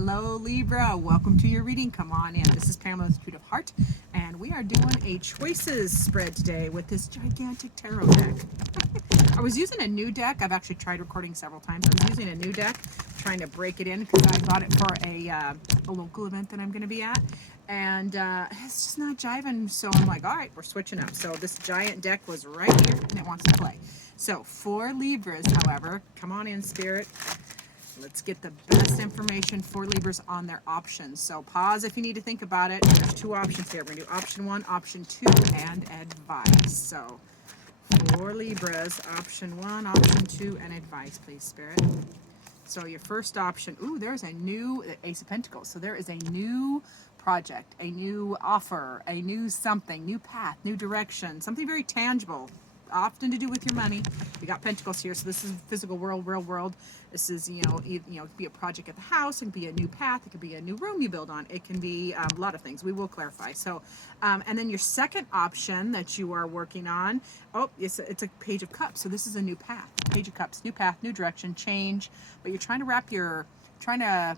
Hello Libra, welcome to your reading. Come on in. This is Pamela with Truth of Heart, and we are doing a choices spread today with this gigantic tarot deck. I was using a new deck. I've actually tried recording several times. I was using a new deck, trying to break it in because I bought it for a local event that I'm going to be at, and it's just not jiving. So I'm like, all right, we're switching up. So this giant deck was right here, and it wants to play. So for Libras, however, come on in, Spirit. Let's get the best information for Libras on their options. So pause if you need to think about it. There's two options here. We're going to do option 1, option 2, and advice. So for Libras, option 1, option 2, and advice, please, Spirit. So your first option, ooh, there's a new Ace of Pentacles. So there is a new project, a new offer, a new something, new path, new direction, something very tangible, often to do with your money. We got Pentacles here, so this is physical world, real world. This is, it could be a project at the house, it could be a new path, it could be a new room you build on, it can be a lot of things. We will clarify. So, and then your second option that you are working on, oh, it's a Page of Cups. So this is a new path, Page of Cups, new path, new direction, change. But you're trying to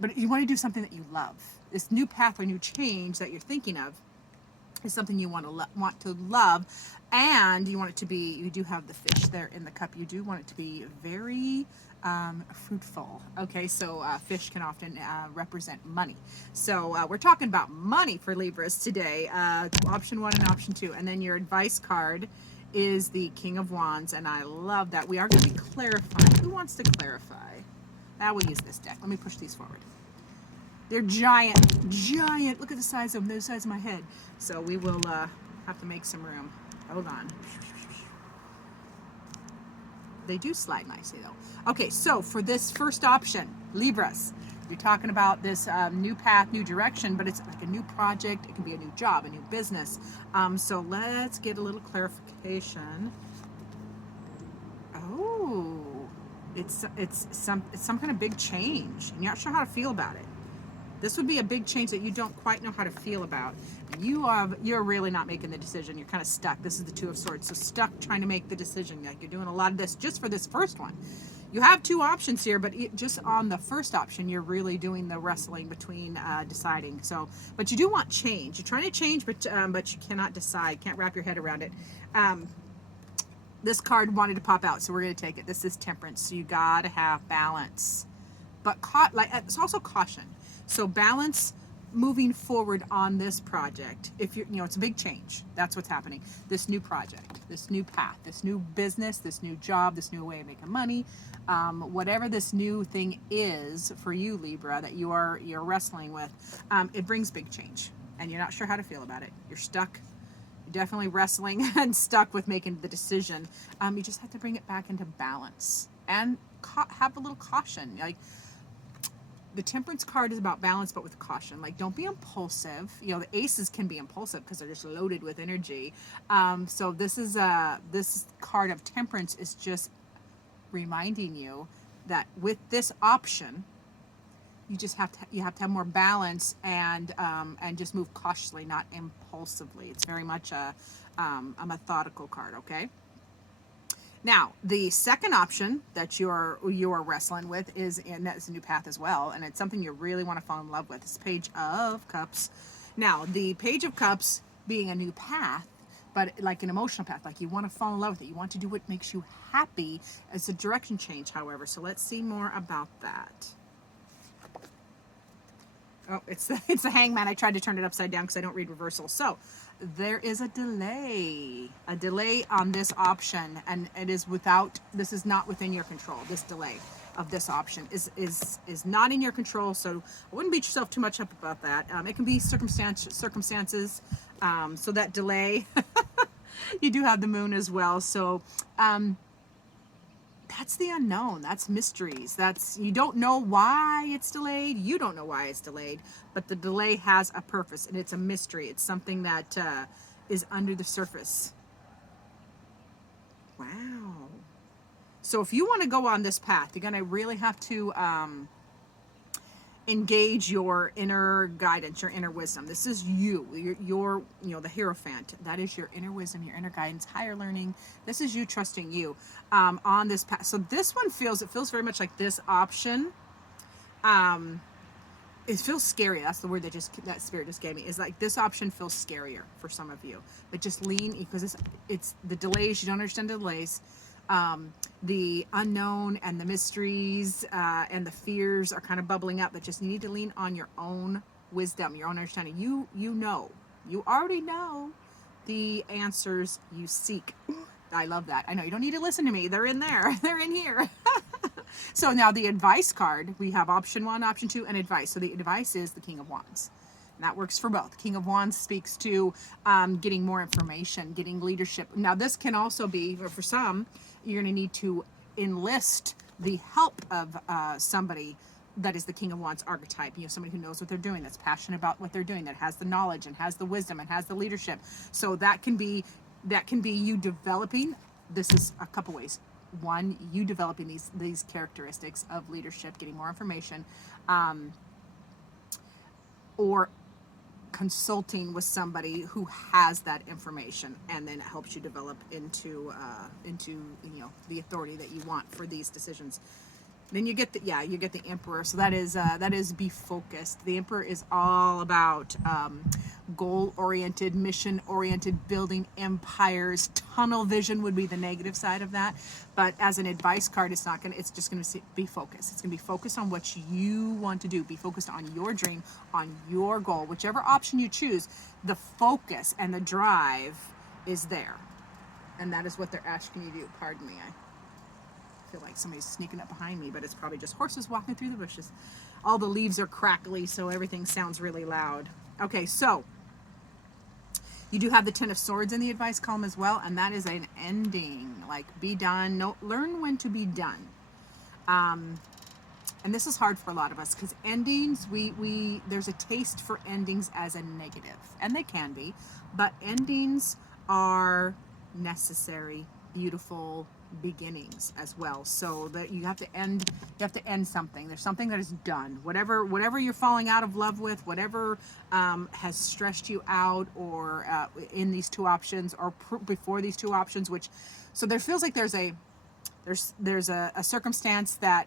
but you want to do something that you love. This new path or new change that you're thinking of is something you want to love, and you want it to be, you do have the fish there in the cup, you do want it to be very fruitful. Okay, so fish can often represent money. So we're talking about money for Libras today. Option 1 and option 2, and then your advice card is the King of Wands, and I love that. We are going to be clarifying. Who wants to clarify? I will use this deck. Let me push these forward. They're giant. Look at the size of them, the size of my head. So we will have to make some room. Hold on. They do slide nicely though. Okay, so for this first option, Libras, we're talking about this new path, new direction, but it's like a new project. It can be a new job, a new business. So let's get a little clarification. Oh, it's some kind of big change, and you're not sure how to feel about it. This would be a big change that you don't quite know how to feel about. You're really not making the decision. You're kind of stuck. This is the Two of Swords. So stuck trying to make the decision. Like you're doing a lot of this just for this first one. You have two options here, but just on the first option, you're really doing the wrestling between deciding. So, but you do want change. You're trying to change, but you cannot decide. Can't wrap your head around it. This card wanted to pop out, so we're going to take it. This is Temperance. So you got to have balance, but it's also caution. So balance moving forward on this project. If it's a big change. That's what's happening. This new project, this new path, this new business, this new job, this new way of making money, whatever this new thing is for you, Libra, that you're wrestling with, it brings big change, and you're not sure how to feel about it. You're stuck. You're definitely wrestling and stuck with making the decision. You just have to bring it back into balance and have a little caution. Like, the Temperance card is about balance, but with caution. Like, don't be impulsive. The aces can be impulsive because they're just loaded with energy. So this card of Temperance is just reminding you that with this option, you have to have more balance and just move cautiously, not impulsively. It's very much a methodical card. Okay. Now, the second option that you're wrestling with and that's a new path as well, and it's something you really want to fall in love with. It's Page of Cups. Now, the Page of Cups being a new path, but like an emotional path, like you want to fall in love with it. You want to do what makes you happy. It's a direction change, however. So let's see more about that. Oh, it's the Hangman. I tried to turn it upside down because I don't read reversal. So there is a delay on this option, and this is not within your control. This delay of this option is not in your control. So I wouldn't beat yourself too much up about that. It can be circumstances. So that delay, you do have the Moon as well. So that's the unknown. That's mysteries. You don't know why it's delayed. You don't know why it's delayed, but the delay has a purpose, and it's a mystery. It's something that is under the surface. Wow. So if you want to go on this path, you're going to really have to engage your inner guidance, your inner wisdom. This is your the Hierophant. That is your inner wisdom, your inner guidance, higher learning. This is you trusting you on this path. So this one feels very much like this option It feels scary. That's the word that spirit just gave me. Is like this option feels scarier for some of you. But just lean, because it's the delays. You don't understand the delays. The unknown and the mysteries and the fears are kind of bubbling up. But just need to lean on your own wisdom, your own understanding. You already know the answers you seek. I love that. I know you don't need to listen to me. They're in there. They're in here. So now the advice card, we have option 1, option 2, and advice. So the advice is the King of Wands. And that works for both. King of Wands speaks to getting more information, getting leadership. Now this can also be, or for some, you're going to need to enlist the help of somebody that is the King of Wands archetype. You know, somebody who knows what they're doing, that's passionate about what they're doing, that has the knowledge and has the wisdom and has the leadership. So that can be you developing. This is a couple ways. One, you developing these characteristics of leadership, getting more information, or consulting with somebody who has that information, and then it helps you develop into the authority that you want for these decisions. Then you get the Emperor. So that is be focused. The Emperor is all about goal-oriented, mission-oriented, building empires. Tunnel vision would be the negative side of that. But as an advice card, it's just going to be focused. It's going to be focused on what you want to do. Be focused on your dream, on your goal. Whichever option you choose, the focus and the drive is there. And that is what they're asking you to do. Pardon me, I feel like somebody's sneaking up behind me, but it's probably just horses walking through the bushes. All the leaves are crackly, so everything sounds really loud. Okay, so you do have the 10 of Swords in the advice column as well, and that is an ending. Like, be done. No, learn when to be done. And this is hard for a lot of us because endings, there's a taste for endings as a negative, and they can be, but endings are necessary, beautiful beginnings as well. So that you have to end something. There's something that is done. Whatever you're falling out of love with, whatever has stressed you out, or in these two options, or before these two options, so there feels like there's a circumstance that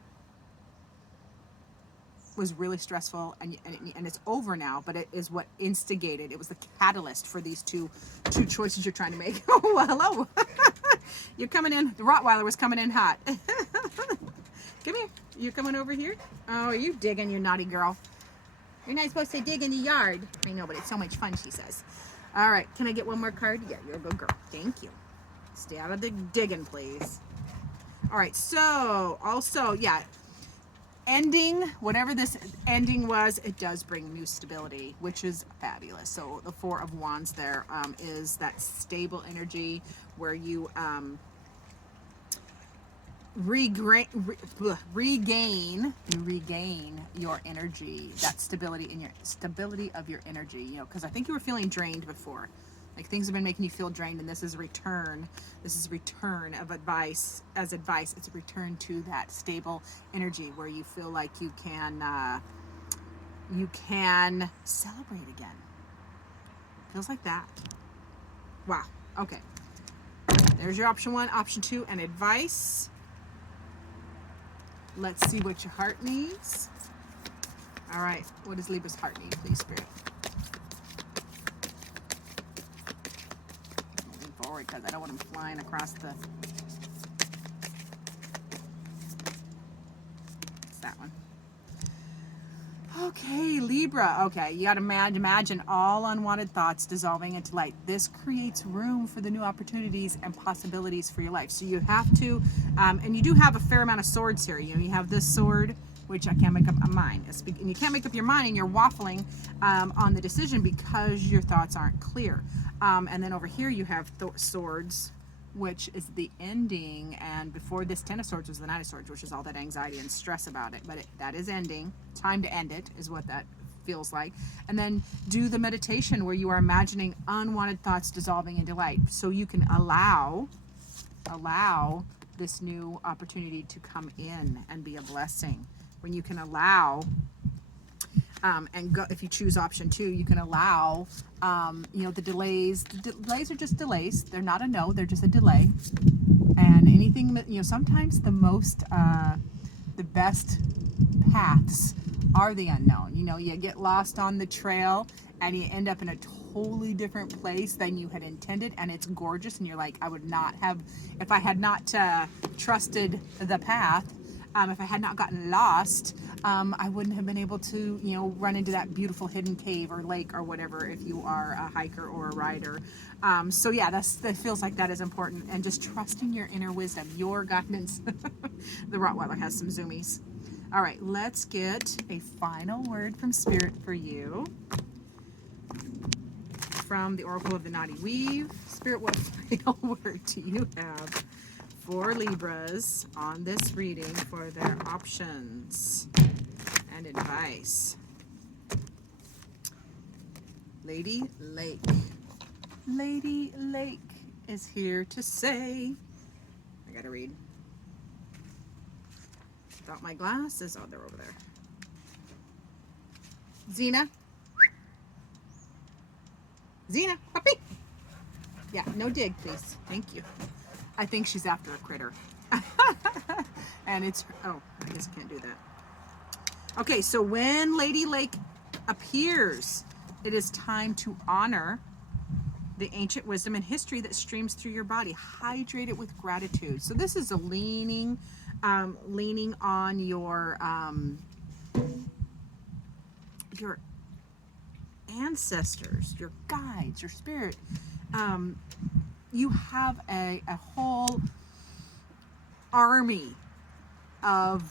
was really stressful, and it's over now, but it is what instigated. It was the catalyst for these two choices you're trying to make. Oh, hello. You're coming in. The Rottweiler was coming in hot. Come here. You're coming over here? Oh, are you digging, you naughty girl? You're not supposed to dig in the yard. I know, but it's so much fun, she says. All right. Can I get one more card? Yeah, you're a good girl. Thank you. Stay out of the digging, please. All right. So, also, yeah. Ending, whatever this ending was, it does bring new stability, which is fabulous. So the 4 of Wands there is that stable energy where you regain your energy, that stability of your energy. You know, because I think you were feeling drained before. Like, things have been making you feel drained, and this is a return. This is a return of advice. As advice, it's a return to that stable energy where you feel like you can celebrate again. Feels like that. Wow. Okay. There's your option 1, option 2, and advice. Let's see what your heart needs. All right. What does Libra's heart need, please, Spirit? Because I don't want them flying across the... It's that one. Okay, Libra. Okay, you got to imagine all unwanted thoughts dissolving into light. This creates room for the new opportunities and possibilities for your life. So you have to, and you do have a fair amount of swords here. You know, you have this sword, which I can't make up mine. And you can't make up your mind, and you're waffling on the decision because your thoughts aren't clear. And then over here you have swords, which is the ending. And before this 10 of Swords was the Knight of Swords, which is all that anxiety and stress about it. But that is ending. Time to end it is what that feels like. And then do the meditation where you are imagining unwanted thoughts dissolving into light. So you can allow this new opportunity to come in and be a blessing. When you can allow... and go, if you choose option 2, you can allow, the delays. The delays are just delays. They're not a no. They're just a delay. And anything, sometimes the best paths are the unknown. You know, you get lost on the trail and you end up in a totally different place than you had intended, and it's gorgeous, and you're like, I would not have, if I had not trusted the path, if I had not gotten lost, I wouldn't have been able to, you know, run into that beautiful hidden cave or lake or whatever if you are a hiker or a rider. So yeah, that feels like that is important, and just trusting your inner wisdom, your guidance. The Rottweiler has some zoomies. All right, let's get a final word from Spirit for you. From the Oracle of the Naughty Weave. Spirit, what final word do you have for Libras on this reading for their options and advice? Lady Lake. Lady Lake is here to say, I gotta read. Without my glasses, oh, they're over there. Xena. Xena, puppy. Yeah, no dig, please. Thank you. I think she's after a critter. And it's, oh, I guess I can't do that. Okay, so when Lady Lake appears, it is time to honor the ancient wisdom and history that streams through your body. Hydrate it with gratitude. So this is a leaning on your ancestors, your guides, your spirit. You have a whole army of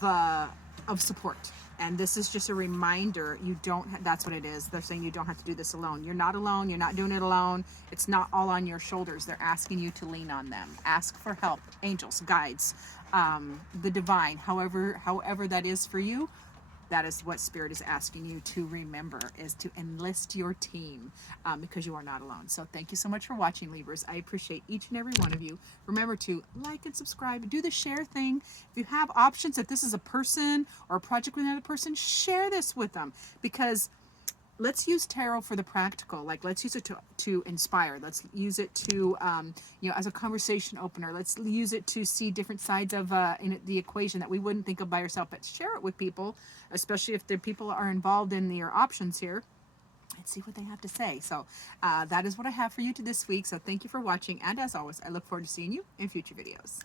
support, and this is just a reminder. You don't that's what it is. They're saying you don't have to do this alone. You're not alone. You're not doing it alone. It's not all on your shoulders. They're asking you to lean on them. Ask for help. Angels, guides, the divine, however that is for you. That is what Spirit is asking you to remember, is to enlist your team, because you are not alone. So thank you so much for watching, Libras. I appreciate each and every one of you. Remember to like and subscribe. Do the share thing. If you have options, if this is a person or a project with another person, share this with them, because let's use tarot for the practical. Like, let's use it to inspire. Let's use it to, as a conversation opener. Let's use it to see different sides of in the equation that we wouldn't think of by yourself. But share it with people, especially if the people are involved in your options here, and see what they have to say. So that is what I have for you to this week. So thank you for watching. And as always, I look forward to seeing you in future videos.